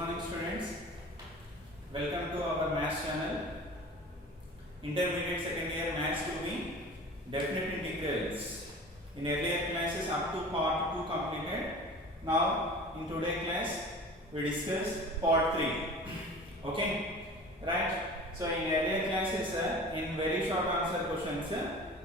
morning students, welcome to our maths channel. Intermediate second year maths to be definite integrals. In earlier classes up to part 2 completed. Now in today class we discuss part 3. Okay, right? So in earlier classes in very short answer questions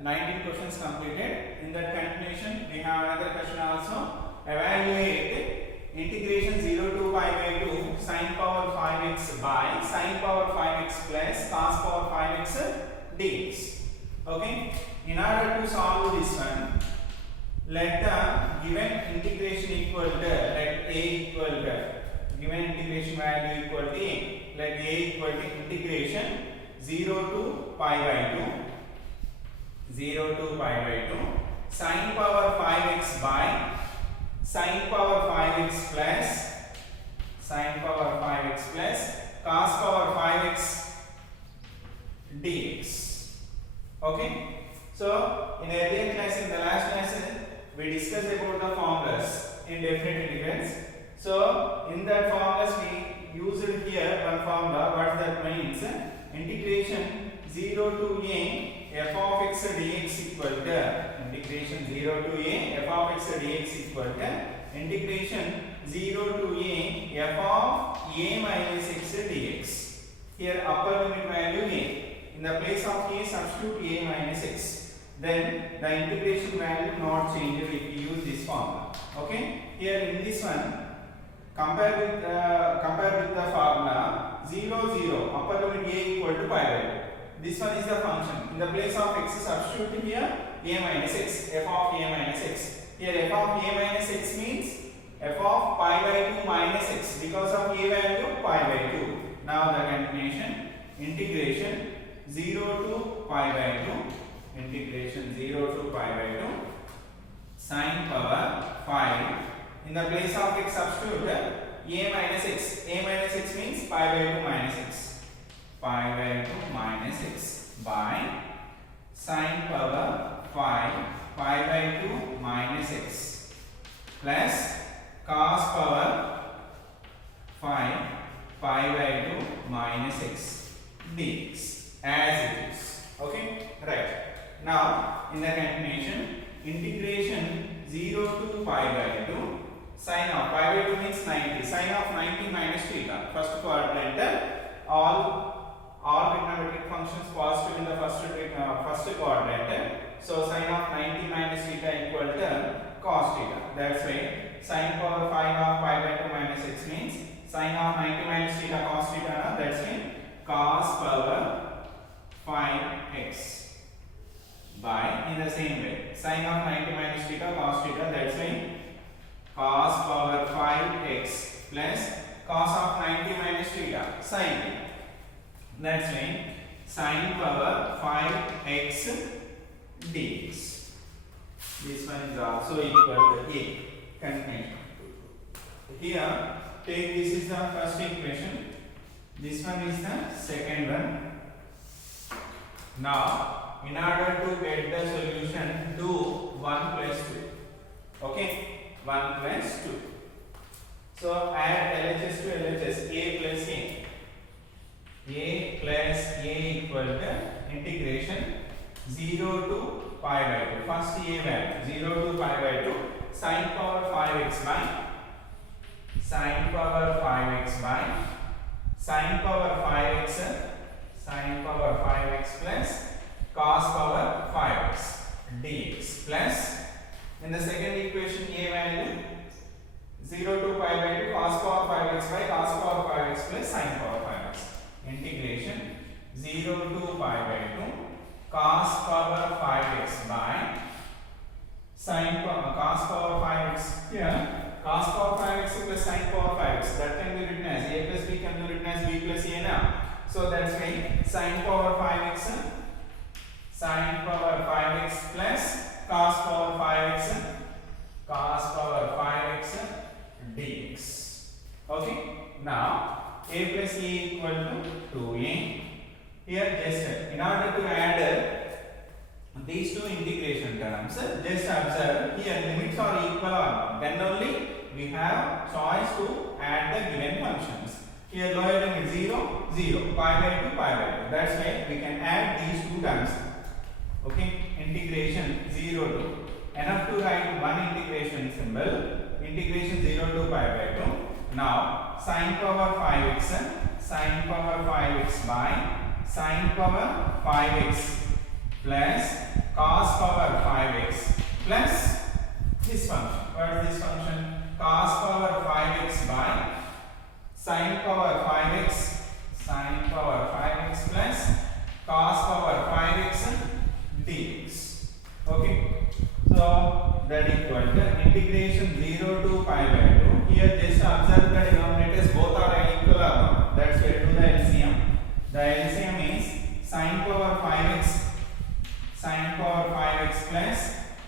19 questions completed. In that continuation we have another question also. Evaluate integration 0 to pi by 2 sin power 5x by sin power 5x plus cos power 5x dx. Okay, in order to solve this one, let the given integration equal to, let a equal to, given integration value equal to a, let a equal to integration 0 to pi by 2 sin power 5x by sin power 5x plus cos power 5x dx. Okay, so in earlier class, in the last lesson we discussed about the formulas in definite integrals. So in that formulas we used here one formula. What that means, integration 0 to a f of x dx equal to integration 0 to a f of x dx equal to integration 0 to a f of a minus x dx. Here upper limit value a. In the place of a substitute a minus x. Then the integration value not changed if you use this formula. Okay. Here in this one, compare with the formula 0 0 upper limit a equal to pi by 2. This one is the function. In the place of x substitute here a minus x, f of a minus x. Here f of a minus x means f of pi by 2 minus x because of a value pi by 2. Now the continuation, integration 0 to pi by 2, integration 0 to pi by 2 sin power 5. In the place of x substitute a minus x. A minus x means pi by 2 minus x. Pi by 2 minus x by sin power 5 pi by 2 minus x plus cos power 5 pi by 2 minus x dx as it is. Okay, right. Now in the continuation, integration 0 to pi by 2 sin of pi by 2 means 90, sin of 90 minus theta. First quadrant, all trigonometric functions positive in the first quadrant. So sin of 90 minus theta equal to cos theta. That's why sin power 5 of pi by 2 minus x means sin of 90 minus theta cos theta. That's why cos power 5x by, in the same way, sin of 90 minus theta cos theta. That's why cos power 5x plus cos of 90 minus theta sin theta. That's why sin power 5x dx. This one is also equal to a. Continue. Here, take this is the first equation. This one is the second one. Now, in order to get the solution, do 1 plus 2. Okay, 1 plus 2. So add LHS to LHS, a plus a. A plus a equal to integration 0 to pi by 2. First a value 0 to pi by 2 sin power 5x by sin power 5x by sin power 5x plus cos power 5x dx plus, in the second equation a value 0 to pi by 2 cos power 5x by cos power 5x plus sin power 5x integration 0 to pi by 2 cos power 5x by sin power cos power 5x. Here cos power 5x plus sin power 5x, that can be written as a plus b can be written as b plus a now. So that's why sin power 5x plus cos power 5x dx. Okay, now a plus a equal to 2a. Here just in order to add these two integration terms, just observe here limits are equal or not, then only We have choice to add the given functions. Here lower limit 0, 0, pi by 2, pi by 2. That's why we can add these two terms. Okay, integration 0 to, enough to write one integration symbol, integration 0 to pi by 2. Now sin power 5x by sin power 5x plus cos power 5x plus this function. What is this function? Cos power 5x by sin power 5x plus cos power 5x dx. Okay, so that equal to integration 0 to pi by 2. Here just observe the denominators both are equal or not. That's why do the LCM. The LCM is sin power 5x plus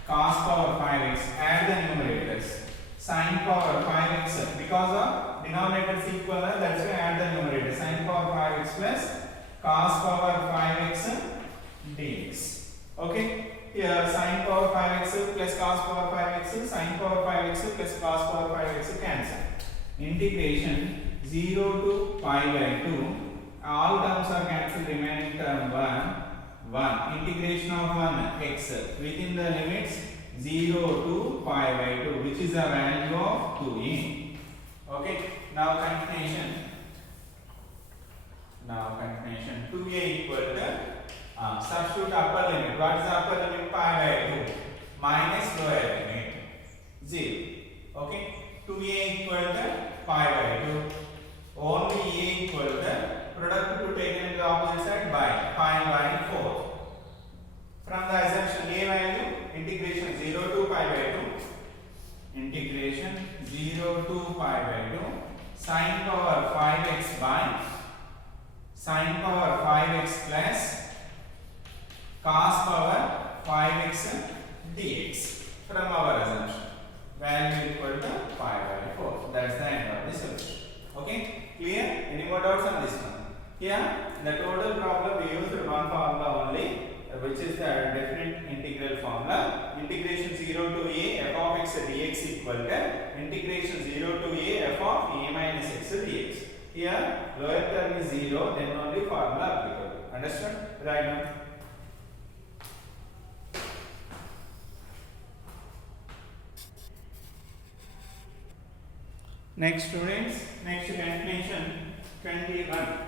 cos power 5x. Add the numerators. Sin power 5x, because of denominators equal, that's why add the numerator. Sin power 5x plus cos power 5x dx. Okay, here sin power 5x plus cos power 5x, sin power 5x plus cos power 5x cancel. Integration 0 to pi by 2, all terms are cancelled, remaining term 1. Integration of 1x within the limits 0 to pi by 2, which is a value of 2a. Okay, now continuation 2a equal to substitute upper limit. What is the upper limit? Pi by 2 minus lower limit 0. Okay, 2a equal to pi by 2. Only a equal to product to taken in the opposite side by pi by 4. From the assumption a value, integration 0 to pi by 2, integration 0 to pi by 2, sin power 5x by sin power 5x plus cos power 5x dx. From our assumption, value equal to pi by 4. That's the end of the solution. Okay, clear? Any more doubts on this one? Here, the total problem we used one formula only, which is the definite integral formula. Integration 0 to a f of x dx equal to integration 0 to a f of a minus x dx. Here lower term is 0, then only formula applicable. Understood? Right now. Next students, next calculation 21.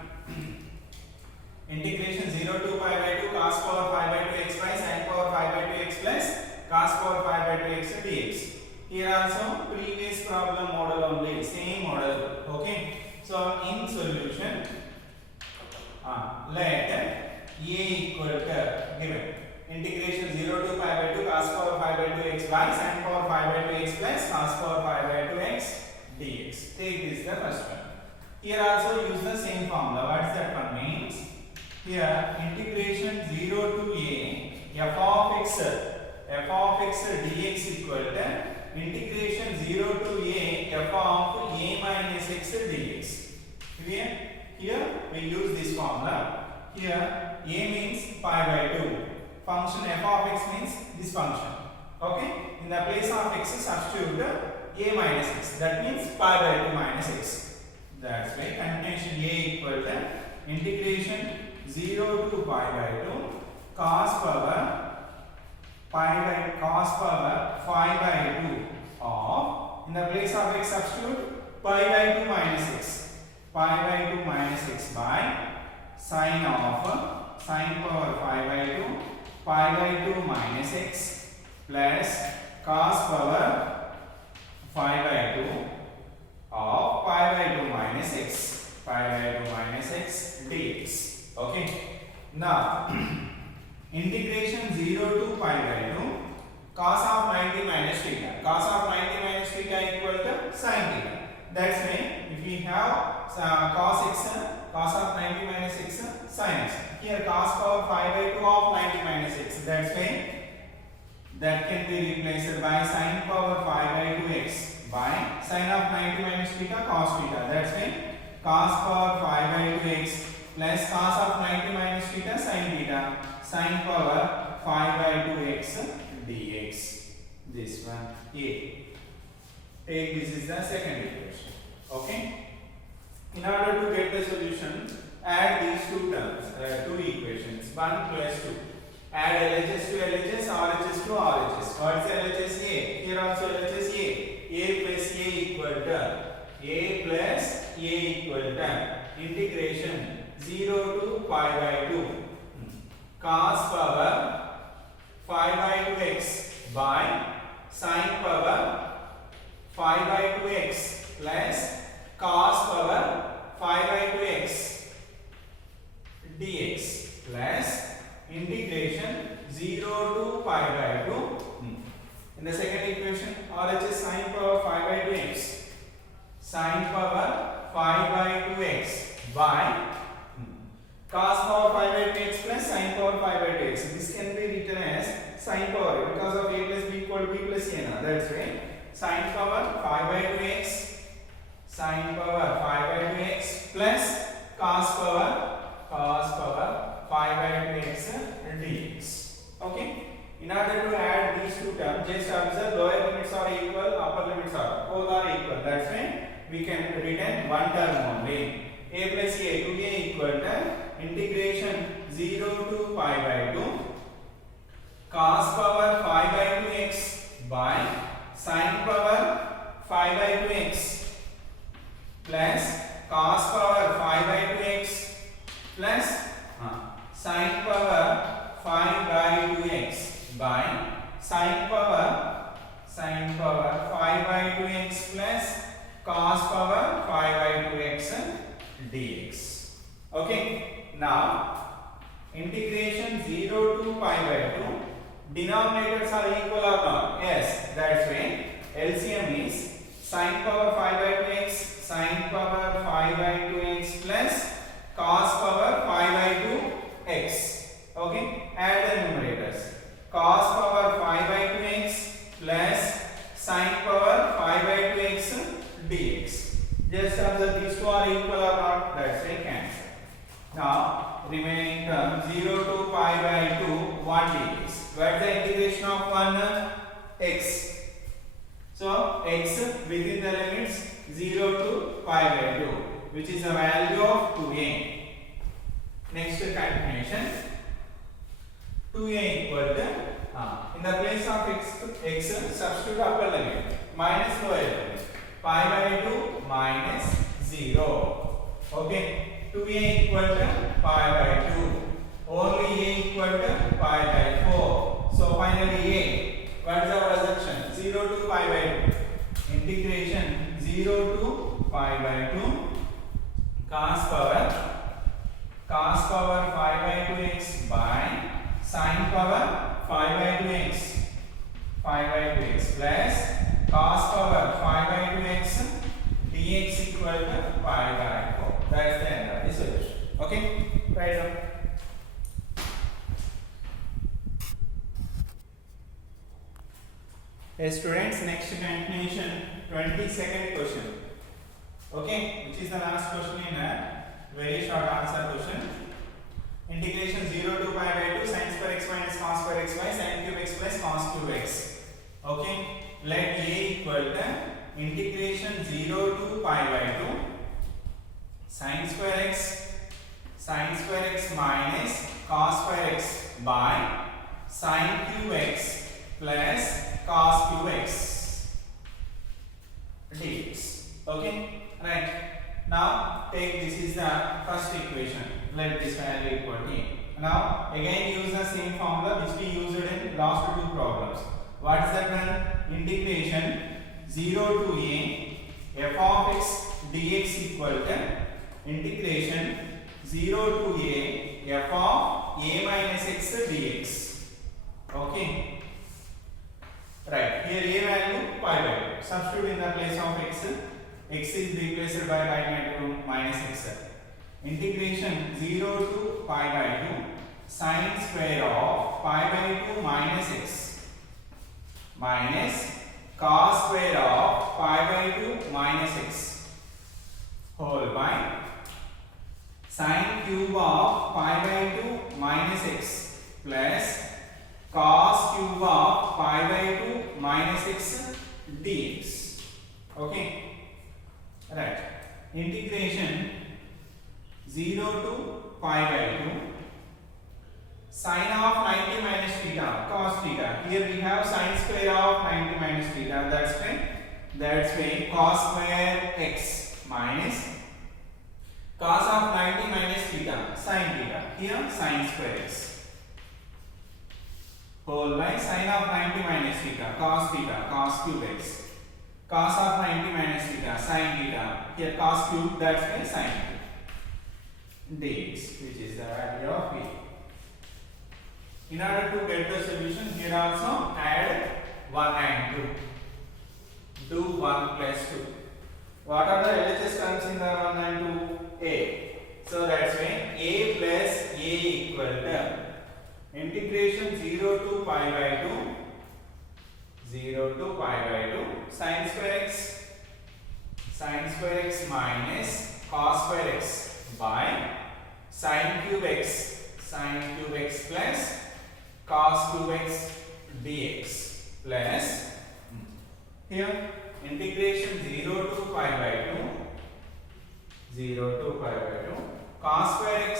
Integration 0 to pi by 2 cos power 5 by 2 x by sin power 5 by 2 x plus cos power 5 by 2 x dx. Here also previous problem model only, same model. Okay, so in solution let a equal to given integration 0 to pi by 2 cos power 5 by 2 x by sin power 5 by 2 x plus cos power 5 by 2 x dx. Take this the first one. Here also use the same formula. What is that one means? Here integration 0 to a f of x dx equal to integration 0 to a f of a minus x dx. Clear? Here we use this formula. Here a means pi by 2. Function f of x means this function. Okay? In the place of x substitute a minus x. That means pi by 2 minus x. That's why continuation a equal to integration 0 to pi by 2 cos power 5 by 2 of, in the place of x substitute pi by 2 minus x. Pi by 2 minus x by sin of sin power 5 by 2 pi by 2 minus x plus cos power 5 by 2 of pi by 2 minus x dx. Okay, now integration 0 to pi by 2 cos of 90 minus theta. Cos of 90 minus theta equal to sin theta. That's why if we have cos of 90 minus x sin x. Here cos power 5 by 2 of 90 minus x. That's why that can be replaced by sin power 5 by 2x by sin of 90 minus theta cos theta. That's why cos power 5 by 2x plus cos of 90 minus theta sin theta, sin power 5 by 2x dx. This one A. take this is the second equation. Okay. In order to get the solution, add these two terms, two equations, 1 plus 2. Add LHS to LHS, RHS to RHS. What is LHS? A. Here also LHS A. A plus A equal to integration 0 to pi by 2 cos power 5 by 2x by sin power 5 by 2x plus cos power 5 by 2x dx plus integration 0 to pi by 2. In the second equation, RHS sin power 5 by 2x sin power 5 by 2x by cos power 5 by 2x plus sin power 5 by 2x. This can be written as sin power because of a plus b equal to b plus a. That's right. Sin power 5 by 2x sin power 5 by 2x plus cos power 5 by 2x dx. Okay. In order to add these two terms, just observe lower limits are equal, upper limits are both are equal. That's why we can return one term only. A plus a 2a equal to integration 0 to pi by 2 cos power 5 by 2x by sin power 5 by 2x plus cos power 5 by 2x plus sin power 5 by 2x by sin power 5 by 2x plus cos power 5 by 2x dx. Okay. Now integration 0 to pi by 2, denominators are equal or not? Yes, that's why LCM is sin power 5 by 2x sin power 5 by 2x plus cos power 5 by 2x. Okay. Add the numerators. Cos power 5 by 2x plus sin power 5 by 2x dx. Just observe these two are equal or not? That's why cancel. Now remaining term 0 to pi by 2 1 dx. What is the integration of 1? X. So x within the limits 0 to pi by 2, which is a value of 2a. Next continuation. 2a equal to in the place of x substitute upper limit minus lower limit pi by 2 minus 0. Okay. 2a equal to pi by 2. Only a equal to pi by 4. So finally a. What is our assumption? 0 to pi by 2. Integration 0 to pi by 2 cos power 5 by 2x by sin power 5 by 2x plus cos power 5 by 2x dx equal to pi by 4. That's the end of the solution. Okay. Write down. Hey students, next continuation 22nd question. Okay, which is the last question in a very short answer question. Integration 0 to pi by 2 sin square x minus cos square x y sin cube x plus cos cube x. Okay, let a equal to integration 0 to pi by 2 sin square x minus cos square x by sin cube x plus cos cube x dx. Okay, right. Now take this is the first equation. Let this value equal to a. Now again use the same formula which we used in last two problems. What is that one? Integration 0 to a f of x dx equal to integration 0 to a f of a minus x dx. Okay. Right. Here a value pi by 2. Substitute in the place of x. X is replaced by pi by 2 minus x. Integration 0 to pi by 2 sin square of pi by 2 minus x minus cos square of pi by 2 minus x whole by sin cube of pi by 2 minus x plus cos cube of pi by 2 minus x dx. Okay, right. Integration 0 to pi by 2 sine of 90 minus theta cos theta. Here we have sine square of 90 minus theta. That's why cos square x minus cos of 90 minus theta sine theta. Here sine square x whole by sine of 90 minus theta cos cube x. Cos of 90 minus theta sine theta. Here cos cube, that's why sine cube dx, which is the value of p. In order to get the solution, here also add 1 and 2. Do 1 plus 2. What are the LHS terms in the 1 and 2? A. So that's why a plus a equal to integration 0 to pi by 2 sine square x minus cos square x by sine cube x plus cos cube x dx plus here integration 0 to pi by 2 cos square x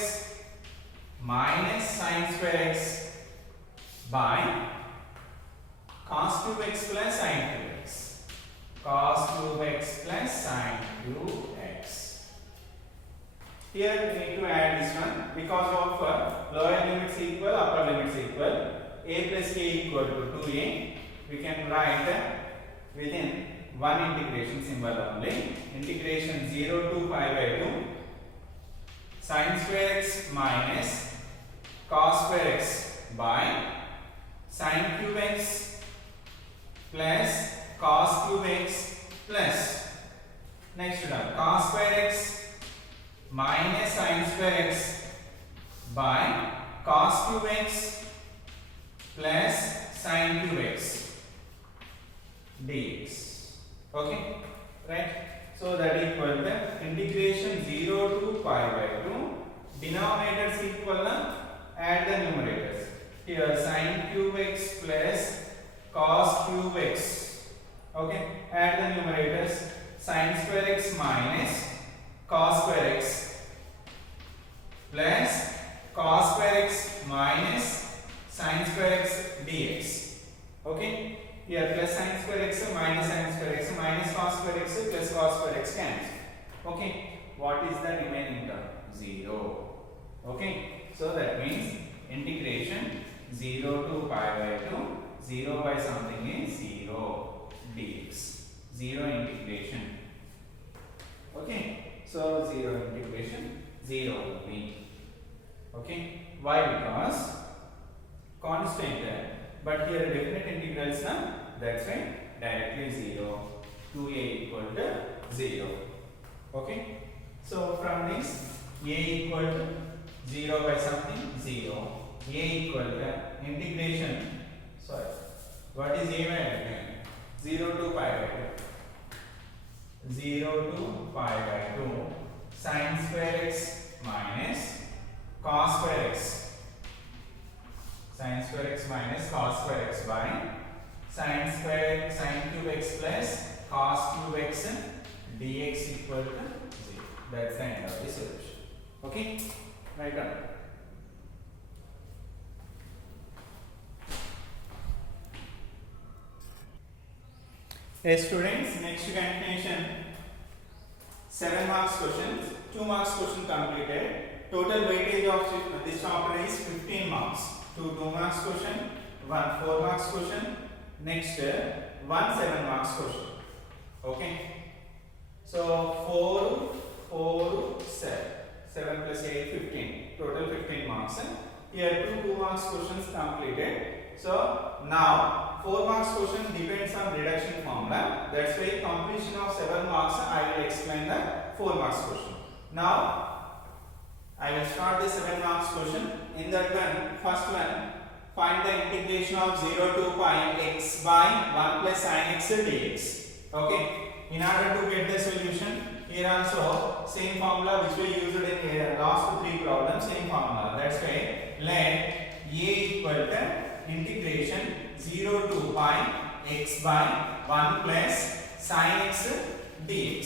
minus sine square x by cos cube x plus sine cube x. Cos cube x plus sine cube x. Here we need to add this one because of lower limits equal, upper limits equal. A plus a equal to 2a. We can write within one integration symbol only. Integration 0 to pi by 2 sine square x minus cos square x by sine cube x plus cos cube x plus next term cos square x minus sine square x by cos cube x plus sine cube x dx. Okay, right? So that equal to integration 0 to pi by 2 denominators equal add the numerators. Here sine cube x plus cos cube x. Okay, add the numerators. Sine square x minus cos square x plus cos square x minus sine square x dx. Okay, here plus sine square x minus sine square x minus cos square x plus cos square x cancel. Okay, what is the remaining term? 0. Okay, so that means integration 0 to pi by 2, 0 by something is 0 dx. 0 integration. Okay, so 0 integration 0 will be. Okay, why? Because constant, but here definite integrals now, that's why directly 0. 2a equal to 0. Okay, so from this a equal to 0 by something 0. A equal to integration, sorry, what is a value? 0 to pi by 2. 0 to pi by 2 sine square x minus cos square x. Sine square x minus cos square x by sine cube x plus cos cube x dx equal to 0. That's the end of the solution. Okay, right on. Yes, students, next continuation 7 marks questions, 2 marks question completed. Total weightage of this chapter is 15 marks. 2 marks question, 1 4 marks question, next 1 7 marks question. Okay, so 7 plus 8 15, total 15 marks. Here 2 marks questions completed. So now 4 marks question depends on reduction formula. That's why completion of 7 marks I will explain the 4 marks question. Now I will start the 7 marks question. In that one, first one, find the integration of 0 to pi x by 1 plus sin x dx. Okay, in order to get the solution, here also same formula which we used in last 3 problems, same formula. That's why let a equal to integration 0 to pi x by 1 plus sin x dx.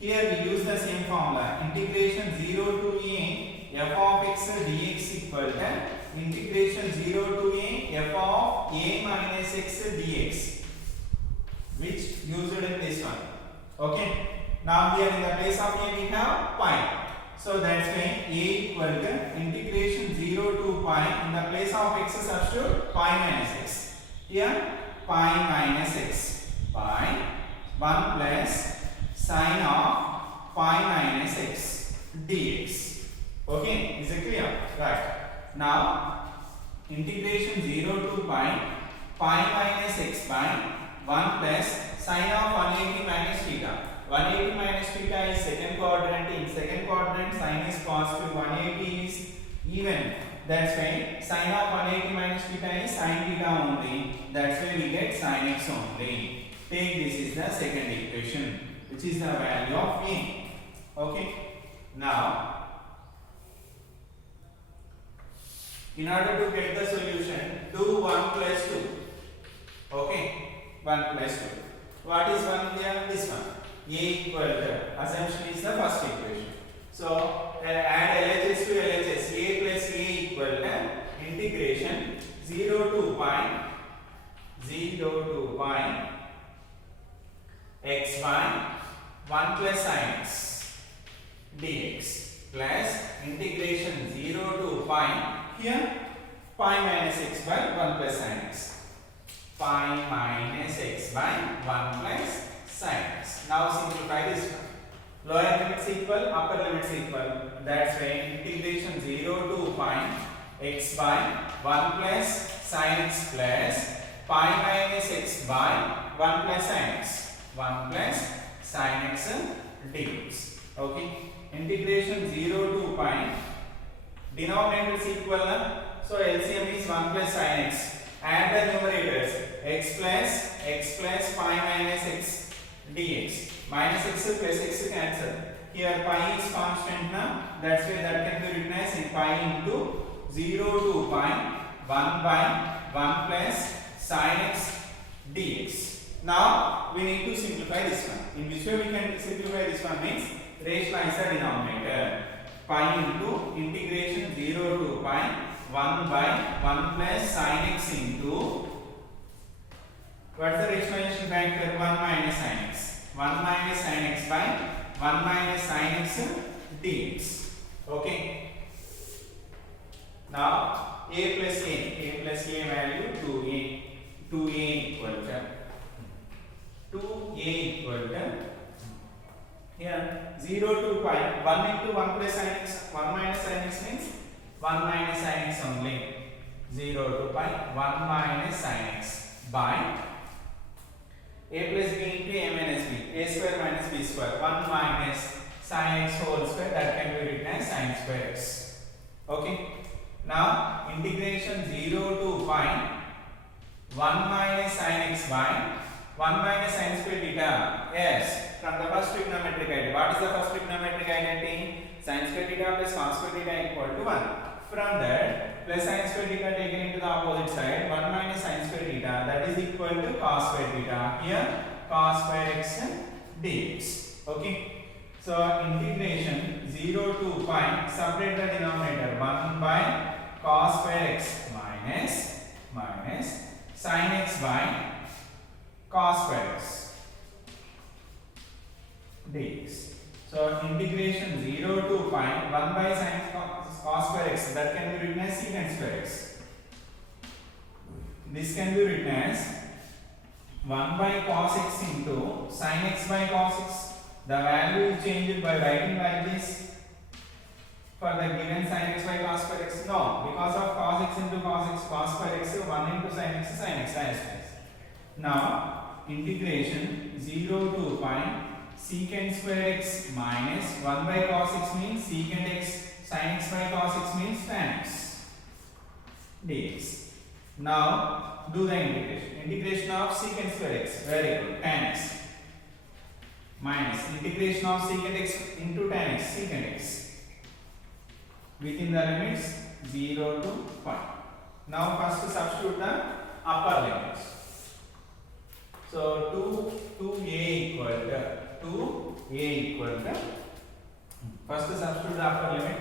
Here we use the same formula, integration 0 to a f of x dx equal to integration 0 to a f of a minus x dx, which used in this one. Okay, now here in the place of a we have pi, so that's why a equal to integration 0 to pi, in the place of x substitute pi minus x. Here pi minus x by 1 plus sin of pi minus x dx. Okay, is it clear? Right. Now integration 0 to pi minus x by 1 plus sin of 180 minus theta. 180 minus theta is second quadrant. In second quadrant sin is positive, 180 is even. That's why sin of 180 minus theta is sin theta only. That's why we get sin x only. Take this is the second equation, which is the value of a. Okay. Now, in order to get the solution, do 1 plus 2. Okay, 1 plus 2. What is 1 here? This one. A equal to, assumption is the first equation. So, add LHS to LHS. A plus a equal to integration 0 to pi x by 1 plus sin x dx plus integration 0 to pi, here pi minus x by 1 plus sin x. Pi minus x by 1 plus sin x. Now simplify this one. Lower limits equal, upper limits equal. That's why integration 0 to pi x by 1 plus sin x plus pi minus x by 1 plus sin x. 1 plus sin x dx. Okay. Integration 0 to pi. Denominator is equal. So LCM is 1 plus sin x. Add the numerators. X plus pi minus x dx. Minus x plus x cancel. Here pi is constant now. That's why that can be written as pi into 0 to pi 1 by 1 plus sin x dx. Now we need to simplify this one. In which way we can simplify this one means rationalize the denominator. Pi into integration 0 to pi 1 by 1 plus sin x into, what is the rationalization factor? 1 minus sin x. 1 minus sin x by 1 minus sin x dx. Okay. Now a plus a value 2a. 2a equal to here 0 to pi 1 into 1 plus sin x, 1 minus sin x means 1 minus sin x only. 0 to pi 1 minus sin x by a plus b into a minus b, a square minus b square, 1 minus sin x whole square, that can be written as sin square x. Okay. Now integration 0 to pi 1 minus sin x by 1 minus sin square theta. Yes, from the first trigonometric identity. What is the first trigonometric identity? Sin square theta plus cos square theta equal to 1. From that, plus sin square theta taken into the opposite side, 1 minus sin square theta, that is equal to cos square theta. Here cos square x dx. Okay. So integration 0 to pi, separate the denominator, 1 by cos square x minus sin x by cos square x dx. So integration 0 to pi 1 by sin cos square x, that can be written as secant square x. This can be written as 1 by cos x into sin x by cos x. The value is changed by writing like this for the given sin x by cos square x. No, because of cos x into cos x, cos square x, 1 into sin x as well. Now integration 0 to pi secant square x minus 1 by cos x means secant x, sin x by cos x means tan x dx. Now do the integration. Integration of secant square x, very good, tan x minus integration of secant x into tan x, secant x, within the limits 0 to pi. Now first substitute the upper limits. So 2a equal to first substitute the upper limit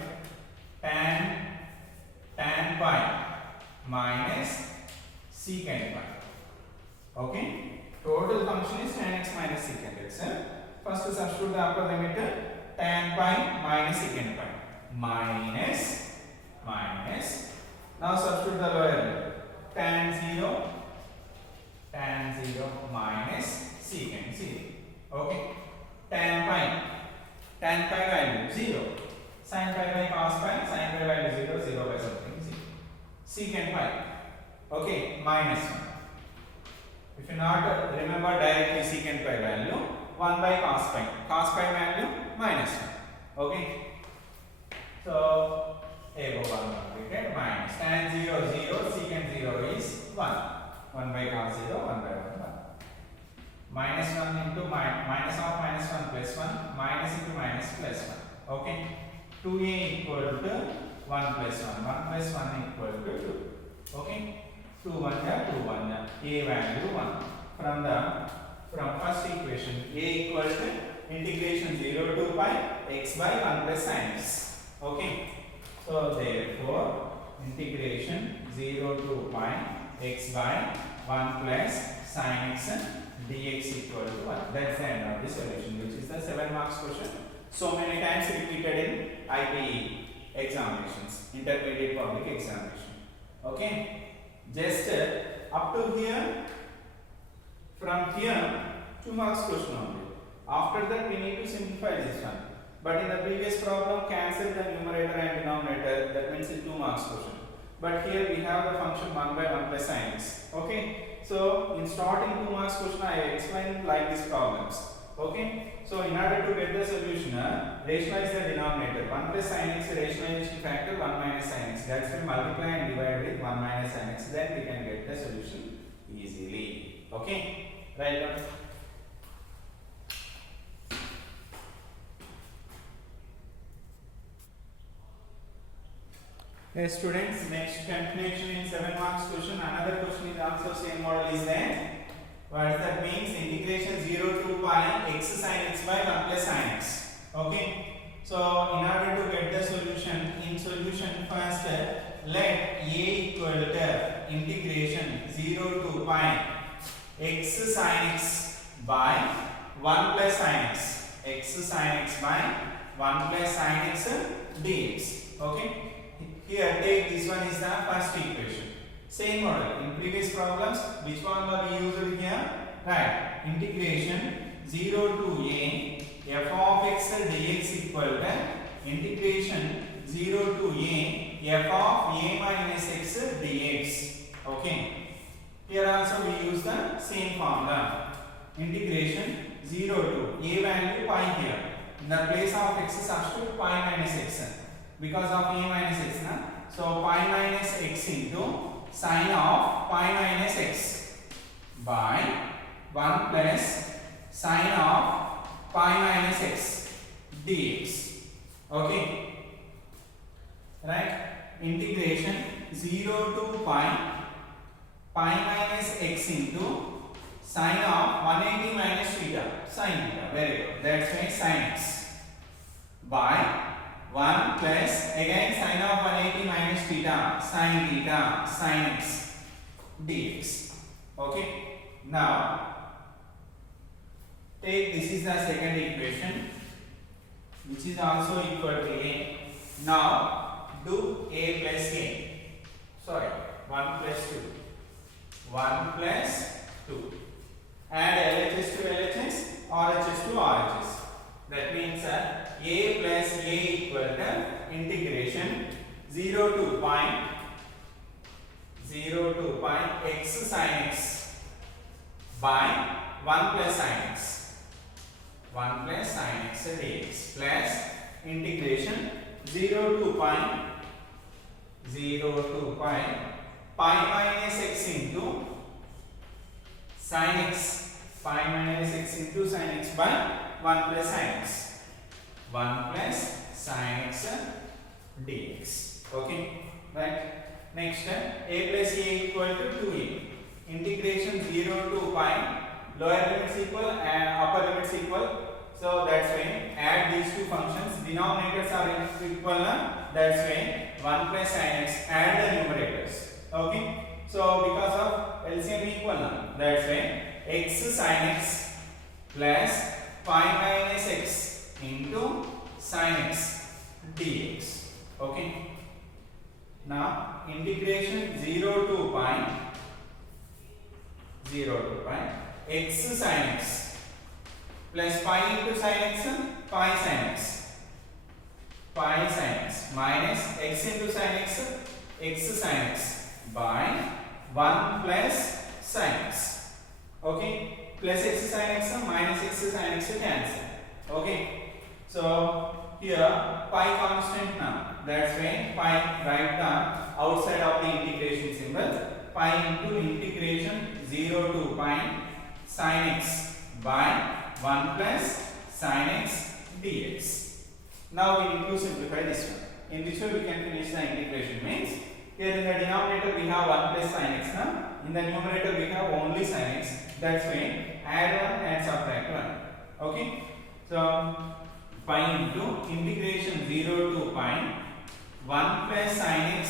tan pi minus secant pi. Okay, total function is tan x minus secant x. First substitute the upper limit tan pi minus secant pi minus now substitute the lower limit tan 0 minus secant 0. Okay, tan pi value 0, sin pi by cos pi, sin pi value 0 by something 0, secant pi, okay, minus 1. If you not remember directly secant pi value, 1 by cos pi value minus 1. Okay, so above completed minus tan 0 secant 0 is 1 by cos 0 1 by 1 minus 1 into minus of minus 1 plus 1 minus into minus plus 1. Okay, 2a equal to 1 plus 1 plus 1 equal to 2. Okay, 2 1 a value 1 from first equation. A equal to integration 0 to pi x by 1 plus sin x. Okay, so therefore integration 0 to pi x by 1 plus sin x dx equal to 1. That's the end of the solution, which is the 7 marks question. So many times repeated in IPE examinations, intermediate public examination. Okay, just up to here, from here 2 marks question only. After that we need to simplify this one. But in the previous problem, cancel the numerator and denominator. That means it's 2 marks question. But here we have the function 1 by 1 plus sin x. Okay. So in starting 2 marks question, I explained like these problems. Okay. So in order to get the solution, rationalize the denominator. 1 plus sin x rationalization factor 1 minus sin x. That's why multiply and divide with 1 minus sin x. Then we can get the solution easily. Okay. Right now. Okay, students, next continuation in 7 marks question. Another question is also same model is there. What that means? Integration 0 to pi x sin x by 1 plus sin x. Okay. So in order to get the solution, in solution first let a equal to integration 0 to pi x sin x by 1 plus sin x. X sin x by 1 plus sin x dx. Okay. Here take this one is the first equation. Same model. In previous problems, which one were we used here? Right. Integration 0 to a f of x dx equal to integration 0 to a f of a minus x dx. Okay. Here also we use the same formula. Integration 0 to a value pi here. In the place of x substitute pi minus x. Because of a minus x, na? So pi minus x into sine of pi minus x by 1 plus sine of pi minus x dx. Okay, right? Integration 0 to pi minus x into sine of 180 minus theta, sine theta. Very good. That's why sine x by 1 plus again sine of 180 minus theta sin x dx. Okay. Now take this is the second equation, which is also equal to a. Now do a plus a. Sorry, 1 plus 2. 1 plus 2. Add LHS to LHS, RHS to RHS. That means a plus a equal to integration 0 to pi x sin x by 1 plus sin x dx plus integration 0 to pi pi minus x into sin x, pi minus x into sin x by 1 plus sin x. 1 plus sin x dx. Okay, right? Next, a plus a equal to 2a. Integration 0 to pi lower limits equal and upper limits equal. So that's why add these two functions. Denominators are equal. That's why 1 plus sin x. Add the numerators. Okay. So because of LCM equal, that's why x sin x plus pi minus x into sin x dx. Okay. Now integration 0 to pi x sin x plus pi into sin x, pi sin x minus x into sin x sin x by 1 plus sin x. Okay, plus x sin x minus x sin x cancel. Okay, so here pi constant now. That's why pi write the outside of the integration symbol. Pi into integration 0 to pi sin x by 1 plus sin x dx. Now we need to simplify this one. In this way we can finish the integration. Means here in the denominator we have 1 plus sin x. In the numerator we have only sin x. That's why add 1 and subtract 1. Okay. So pi into integration 0 to pi 1 plus sin x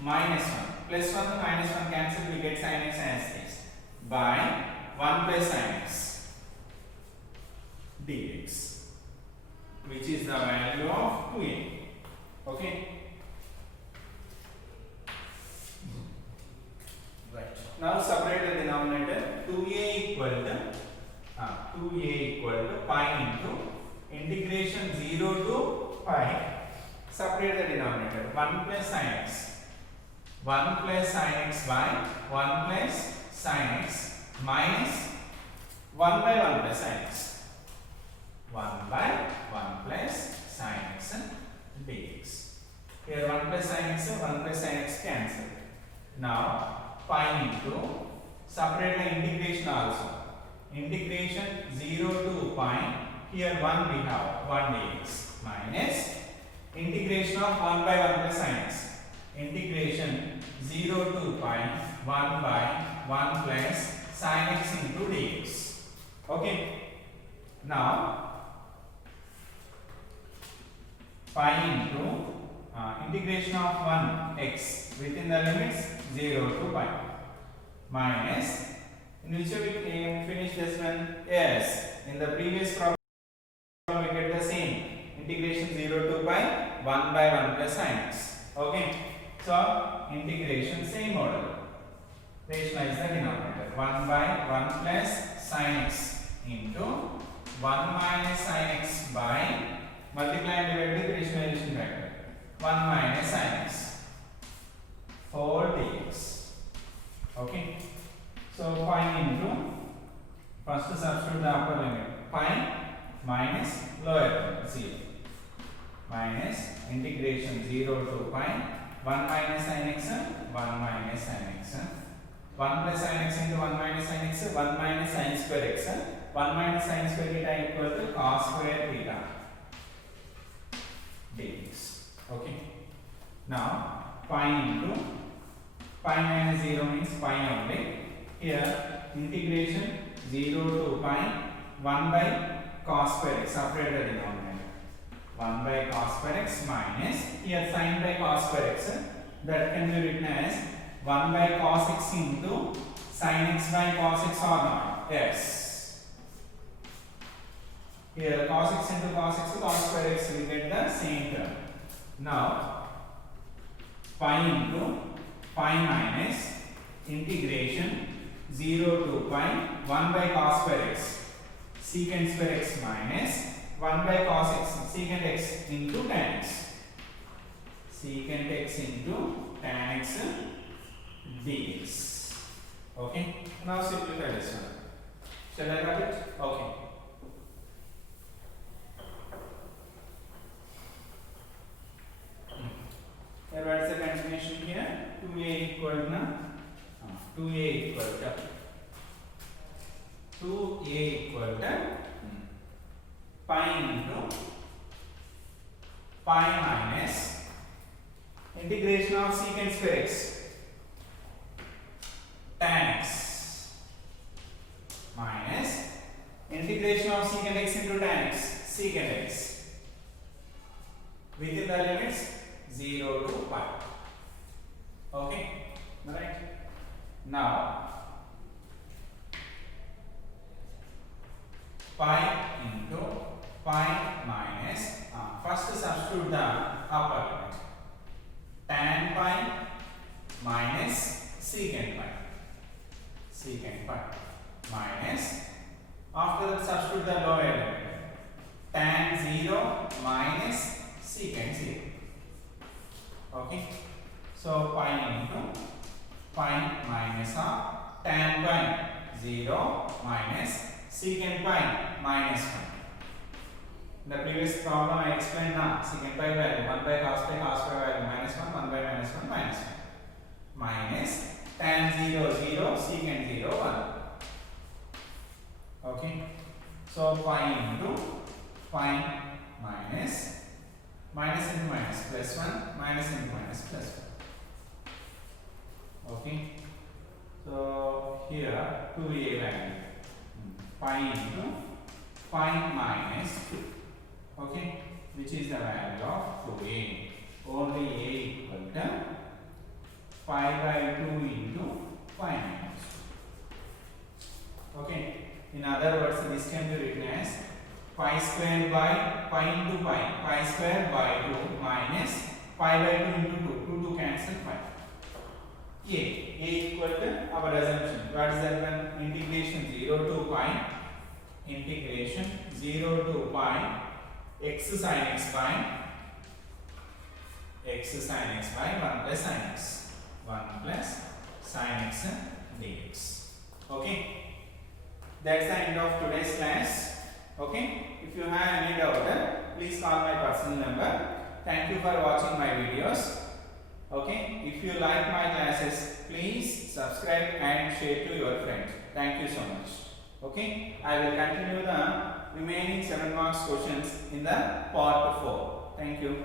minus 1. Plus 1 minus 1 cancel, we get sin x as this by 1 plus sin x dx, which is the value of 2a. Okay. Right. Now separate the denominator. 2a equal to pi into integration 0 to pi. Separate the denominator. 1 plus sin x. 1 plus sin x by 1 plus sin x minus 1 by 1 plus sin x. 1 by 1 plus sin x dx. Here 1 plus sin x, 1 plus sin x cancel. Now pi into, separate the integration also. Integration 0 to pi, here 1 we have 1 dx minus integration of 1 by 1 plus sin x. Integration 0 to pi 1 by 1 plus sin x into dx. Okay. Now pi into integration of 1x within the limits 0 to pi minus, in which we can finish this one. Yes, in the previous problem we get the same integration 0 to pi 1 by 1 plus sin x. Okay. So integration same model. Rationalize the denominator. 1 by 1 plus sin x into 1 minus sin x by multiply and divide with rationalization factor. 1 minus sin x 4 dx. Okay. So pi into, first substitute the upper limit. Pi minus lower limit 0 minus integration 0 to pi 1 minus sin x, 1 minus sin x, 1 plus sin x into 1 minus sin x, 1 minus sin square x, 1 minus sin square theta equal to cos square theta dx. Okay. Now pi into, pi minus 0 means pi only. Here integration 0 to pi 1 by cos square x, separate the denominator. 1 by cos square x minus, here sin by cos square x, that can be written as 1 by cos x into sin x by cos x or not? Yes. Here cos x into cos x, cos square x, we get the same term. Now pi into pi minus integration 0 to pi 1 by cos square x secant square x minus 1 by cos x secant x into tan x. Secant x into tan x dx. Okay. Now simplify this one. Shall I write it? Okay. Here what is the continuation here? 2a equal to 2a equal to pi into pi minus integration of secant square x tan x integration of secant x into tan x, secant x within the limits 0 to pi. Okay, right? Now pi into pi minus first substitute the upper limit, tan pi minus secant pi minus, after that substitute the lower limit, tan 0 minus secant 0. Okay, so pi into pi minus half, tan pi 0 minus secant pi minus 1. In the previous problem I explained now, secant pi value 1 by cos pi value minus 1, 1 by minus 1 minus 1, minus tan 0 0, secant 0 1. Okay, so pi into pi minus into minus plus 1, minus into minus plus 1. Okay, so here 2a value, pi into pi minus 2. Okay, which is the value of 2a. Only a equal to pi by 2 into pi minus 2. Okay, in other words, this can be written as pi square by pi into pi square by 2 minus pi by 2 into 2 to cancel pi. A equal to our assumption. What is that one? Integration 0 to pi, integration 0 to pi x sin x by 1 plus sin x, 1 plus sin x dx. Okay, that's the end of today's class. Okay, if you have any doubt, please call my personal number. Thank you for watching my videos. Okay, if you like my classes, please subscribe and share to your friends. Thank you so much. Okay, I will continue the remaining 7 marks questions in the part 4. Thank you.